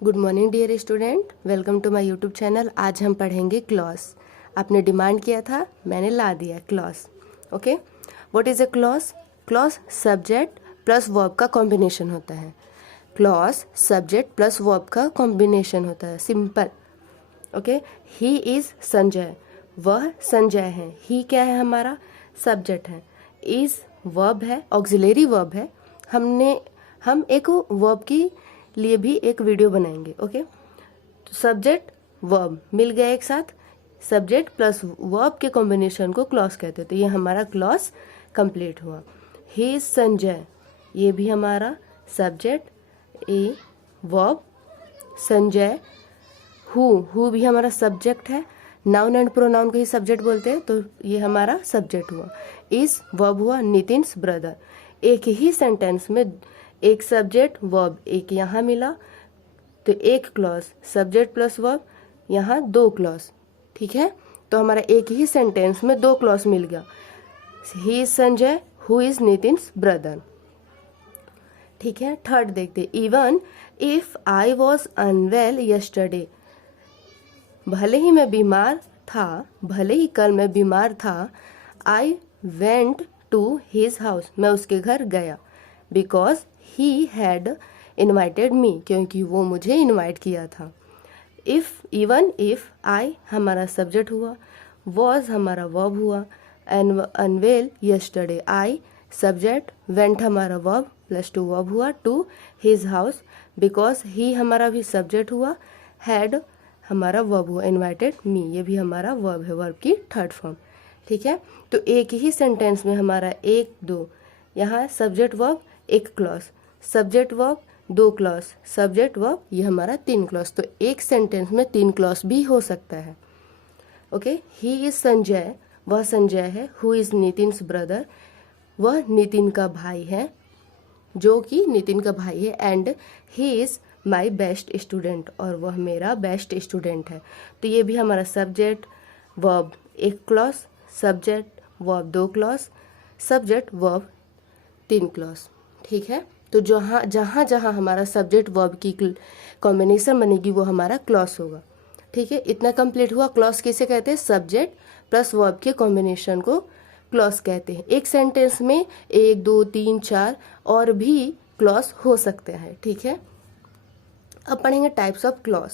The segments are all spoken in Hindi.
Good morning dear student, welcome to my YouTube channel. आज हम पढ़ेंगे क्लॉज। आपने डिमांड किया था, मैंने ला दिया clause. Okay, what is a clause? Clause subject plus verb का कॉम्बिनेशन होता है। क्लॉज सब्जेक्ट प्लस वर्ब का कॉम्बिनेशन होता है, simple. Okay, he is Sanjay, वह संजय है। ही क्या है? हमारा सब्जेक्ट है। इज़ वर्ब है, ऑक्सिलरी वर्ब है। हम एक वर्ब की लिए भी एक वीडियो बनाएंगे। ओके, तो सब्जेक्ट वर्ब मिल गया एक साथ। सब्जेक्ट प्लस वर्ब के कॉम्बिनेशन को क्लॉज कहते हैं। तो ये हमारा क्लॉज कंप्लीट हुआ। ही इज संजय, ये भी हमारा subject, a verb Sanjay. Who भी हमारा सब्जेक्ट है। नाउन एंड प्रोनाउन को ही सब्जेक्ट बोलते हैं, तो ये हमारा सब्जेक्ट हुआ। इज वर्ब हुआ, नितिन्स ब्रदर। एक ही सेंटेंस में एक सब्जेक्ट वर्ब, एक यहाँ मिला तो एक क्लॉज सब्जेक्ट प्लस वर्ब, यहाँ दो क्लॉज। ठीक है, तो हमारा एक ही सेंटेंस में दो क्लॉज मिल गया। He is Sanjay, who is Nitin's brother. ठीक है, थर्ड देखते। Even if I was unwell yesterday, भले ही मैं बीमार था, भले ही कल मैं बीमार था। I went to his house, मैं उसके घर गया। Because he had invited me, क्योंकि वो मुझे इन्वाइट किया था। इफ़, इवन इफ, आई हमारा सब्जेक्ट हुआ, वॉज हमारा वर्ब हुआ, and unwell yesterday I subject, went हमारा वर्ब प्लस टू वर्ब हुआ, to his house. Because he हमारा भी सब्जेक्ट हुआ, हैड हमारा वर्ब हुआ, इन्वाइटेड मी, ये भी हमारा वर्ब है, वर्ब की थर्ड फॉर्म। ठीक है, तो एक ही सेंटेंस में हमारा एक दो, यहाँ सब्जेक्ट वर्ब एक क्लॉज, सब्जेक्ट वर्ब दो क्लॉज, सब्जेक्ट वर्ब ये हमारा तीन क्लॉज। तो एक सेंटेंस में तीन क्लॉज भी हो सकता है। ओके, ही इज संजय, वह संजय है। हु इज नितिन्स ब्रदर, वह नितिन का भाई है, जो कि नितिन का भाई है। And he is my best student, और वह मेरा बेस्ट स्टूडेंट है। तो ये भी हमारा सब्जेक्ट वर्ब एक क्लॉज, सब्जेक्ट वर्ब दो क्लॉज, सब्जेक्ट वर्ब तीन क्लॉज। ठीक है, तो जहाँ जहाँ हमारा सब्जेक्ट वर्ब की कॉम्बिनेशन बनेगी वो हमारा क्लॉज होगा। ठीक है, इतना कंप्लीट हुआ। क्लॉज किसे कहते हैं? सब्जेक्ट प्लस वर्ब के कॉम्बिनेशन को क्लॉज कहते हैं। एक सेंटेंस में एक दो तीन चार और भी क्लॉज हो सकते हैं। ठीक है, अब पढ़ेंगे टाइप्स ऑफ क्लॉज।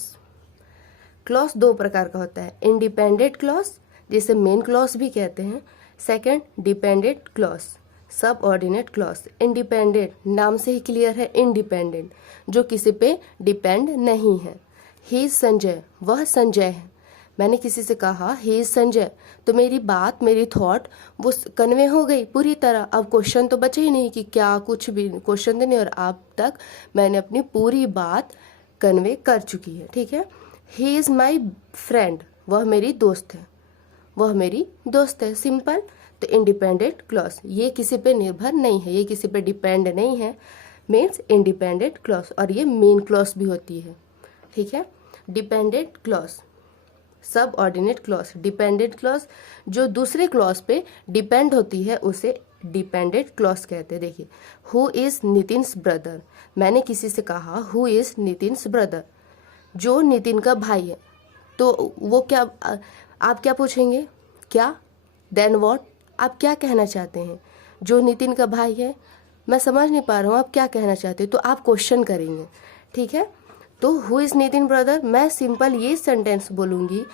क्लॉज दो प्रकार का होता है। इंडिपेंडेंट क्लॉज, जिसे मेन क्लॉज भी कहते हैं। सेकंड, डिपेंडेंट क्लॉज, सब ऑर्डिनेट क्लॉज। इंडिपेंडेंट नाम से ही क्लियर है, इंडिपेंडेंट जो किसी पे डिपेंड नहीं है। ही इज संजय, वह संजय है। मैंने किसी से कहा ही इज संजय, तो मेरी बात, मेरी थॉट वो कन्वे हो गई पूरी तरह। अब क्वेश्चन तो बचे ही नहीं कि क्या, कुछ भी क्वेश्चन तो नहीं, और अब तक मैंने अपनी पूरी बात कन्वे कर चुकी है। ठीक है, ही इज माई फ्रेंड, वह मेरी दोस्त है, वह मेरी दोस्त है, सिंपल। तो इंडिपेंडेंट क्लॉज ये किसी पे निर्भर नहीं है, ये किसी पे डिपेंड नहीं है, मीन्स इंडिपेंडेंट क्लॉज। और ये मेन क्लॉज भी होती है। ठीक है, डिपेंडेंट क्लॉज, सब ऑर्डिनेट क्लॉज। डिपेंडेंट क्लॉज जो दूसरे क्लॉज पे डिपेंड होती है उसे डिपेंडेंट क्लॉज कहते हैं। देखिए, हु इज नितिन्स ब्रदर, मैंने किसी से कहा हु इज नितिन्स ब्रदर, जो नितिन का भाई है। तो वो क्या, आप क्या पूछेंगे? क्या, देन व्हाट, आप क्या कहना चाहते हैं? जो नितिन का भाई है, मैं समझ नहीं पा रहा हूँ आप क्या कहना चाहते हैं, तो आप क्वेश्चन करेंगे। ठीक है, तो हु इज नितिन ब्रदर, मैं सिंपल ये सेंटेंस बोलूँगी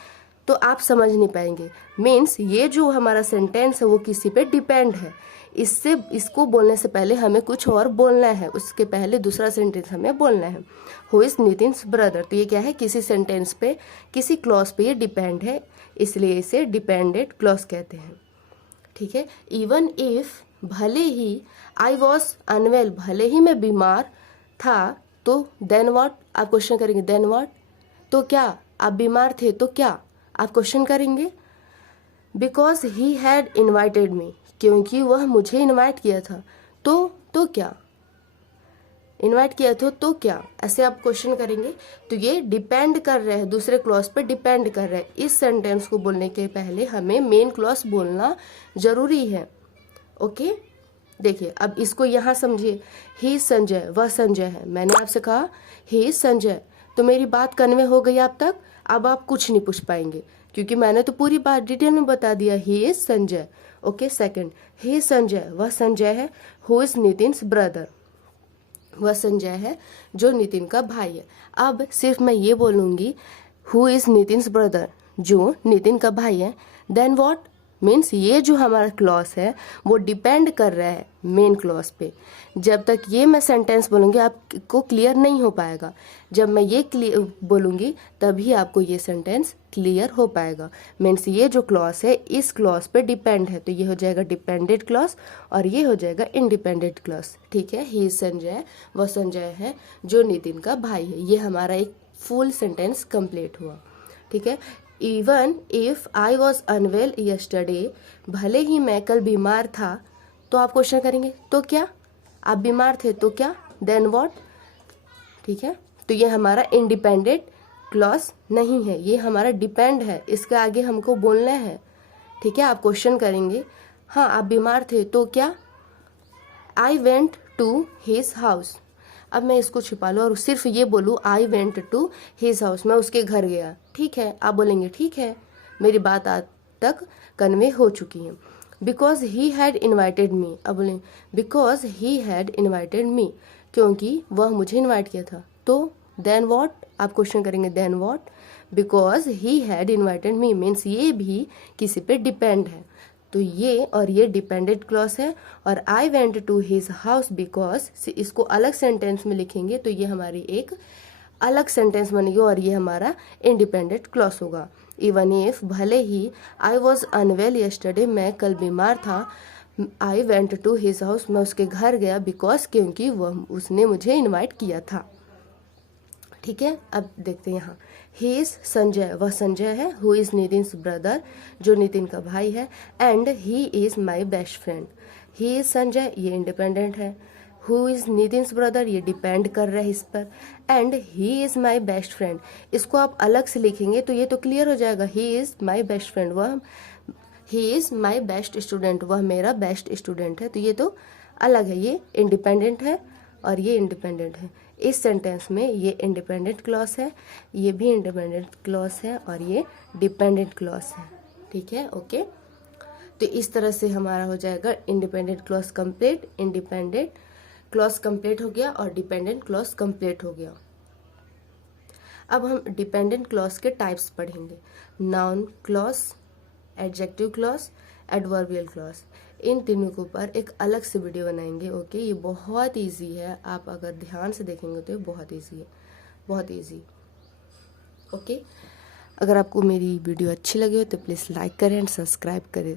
तो आप समझ नहीं पाएंगे। मीन्स ये जो हमारा सेंटेंस है वो किसी पे डिपेंड है। इसको बोलने से पहले हमें कुछ और बोलना है, उसके पहले दूसरा सेंटेंस हमें बोलना है, हु इज नितिन्स ब्रदर। तो ये क्या है? किसी सेंटेंस पे, किसी क्लॉज पे ये डिपेंड है, इसलिए इसे डिपेंडेंट क्लॉज कहते हैं। ठीक है, इवन इफ, भले ही, आई वॉज अनवेल, भले ही मैं बीमार था, तो देन व्हाट, आप क्वेश्चन करेंगे। देन व्हाट, तो क्या, आप बीमार थे तो क्या, आप क्वेश्चन करेंगे। Because he had invited me, क्योंकि वह मुझे इन्वाइट किया था। तो क्या, इन्वाइट किया था तो क्या, ऐसे आप क्वेश्चन करेंगे। तो ये डिपेंड कर रहे हैं, दूसरे क्लॉज पे डिपेंड कर रहे हैं। इस सेंटेंस को बोलने के पहले हमें मेन क्लॉज बोलना जरूरी है। ओके, देखिए अब इसको यहाँ समझिए। ही इज संजय, वह संजय है। मैंने आपसे कहा ही इज संजय, तो मेरी बात कन्वे हो गई आप तक। अब आप कुछ नहीं पूछ पाएंगे क्योंकि मैंने तो पूरी बात डिटेल में बता दिया। ही is Sanjay. Okay, second, he is Sanjay, वह संजय है। हु इज नितिन्स ब्रदर, वह संजय है जो नितिन का भाई है। अब सिर्फ मैं ये बोलूँगी हु इज नितिन्स ब्रदर, जो नितिन का भाई है। देन व्हाट मीन्स ये जो हमारा क्लॉज है वो डिपेंड कर रहा है मेन क्लॉज पे। जब तक ये मैं सेंटेंस बोलूँगी आपको क्लियर नहीं हो पाएगा। जब मैं ये बोलूँगी तभी आपको ये सेंटेंस क्लियर हो पाएगा। मीन्स ये जो क्लॉज है इस क्लॉज पे डिपेंड है, तो ये हो जाएगा डिपेंडेंट क्लॉज और ये हो जाएगा इंडिपेंडेंट क्लॉज। ठीक है, ही इज संजय, वह संजय है जो नितिन का भाई है। ये हमारा एक फुल सेंटेंस कंप्लीट हुआ। ठीक है, even if I was unwell yesterday, भले ही मैं कल बीमार था। तो आप क्वेश्चन करेंगे तो क्या, आप बीमार थे तो क्या, देन व्हाट। ठीक है, तो ये हमारा इंडिपेंडेंट क्लॉज नहीं है, ये हमारा डिपेंड है, इसके आगे हमको बोलना है। ठीक है, आप क्वेश्चन करेंगे हाँ आप बीमार थे तो क्या, I went to his house. अब मैं इसको छिपा लूँ और सिर्फ ये बोलूँ I went to his house, मैं उसके घर गया। ठीक है, आप बोलेंगे ठीक है, मेरी बात आज तक कन्वे हो चुकी है। Because he had invited me, अब बोलेंगे because he had invited me, क्योंकि वह मुझे इन्वाइट किया था। तो देन वॉट, आप क्वेश्चन करेंगे then what, because he had invited me means ये भी किसी पे डिपेंड है। तो ये और ये डिपेंडेंट क्लॉज है। और I went to his house because, इसको अलग सेंटेंस में लिखेंगे तो ये हमारी एक अलग सेंटेंस बनेगी और ये हमारा इंडिपेंडेंट क्लॉज होगा। इवन इफ, भले ही, आई वॉज अनवेल यस्टरडे, मैं कल बीमार था। I went to his house, मैं उसके घर गया। बिकॉज, क्योंकि वह उसने मुझे इन्वाइट किया था। ठीक है, अब देखते हैं यहाँ ही इज संजय, वह संजय है। हु इज नितिन्स ब्रदर, जो नितिन का भाई है। And he is my best friend, he is Sanjay, ये इंडिपेंडेंट है। हु इज नितिन्स ब्रदर, ये डिपेंड कर रहा है इस पर। And he is my best friend, इसको आप अलग से लिखेंगे तो ये तो क्लियर हो जाएगा। He is my best friend, वह, he is my best student, वह मेरा बेस्ट स्टूडेंट है। तो ये तो अलग है, ये इंडिपेंडेंट है और ये इंडिपेंडेंट है। इस सेंटेंस में ये इंडिपेंडेंट क्लॉज है, ये भी इंडिपेंडेंट क्लॉज है और ये डिपेंडेंट क्लॉज है। ठीक है, ओके। तो इस तरह से हमारा हो जाएगा independent clause complete, independent clause complete हो गया और डिपेंडेंट क्लॉज कंप्लीट हो गया। अब हम डिपेंडेंट क्लॉज के टाइप्स पढ़ेंगे। Noun clause, adjective clause, adverbial clause. इन तीनों के ऊपर एक अलग से वीडियो बनाएंगे। ओके, ये बहुत इजी है, आप अगर ध्यान से देखेंगे तो ये बहुत इजी है, बहुत इजी। ओके, अगर आपको मेरी वीडियो अच्छी लगी हो तो प्लीज़ लाइक करें एंड सब्सक्राइब करें।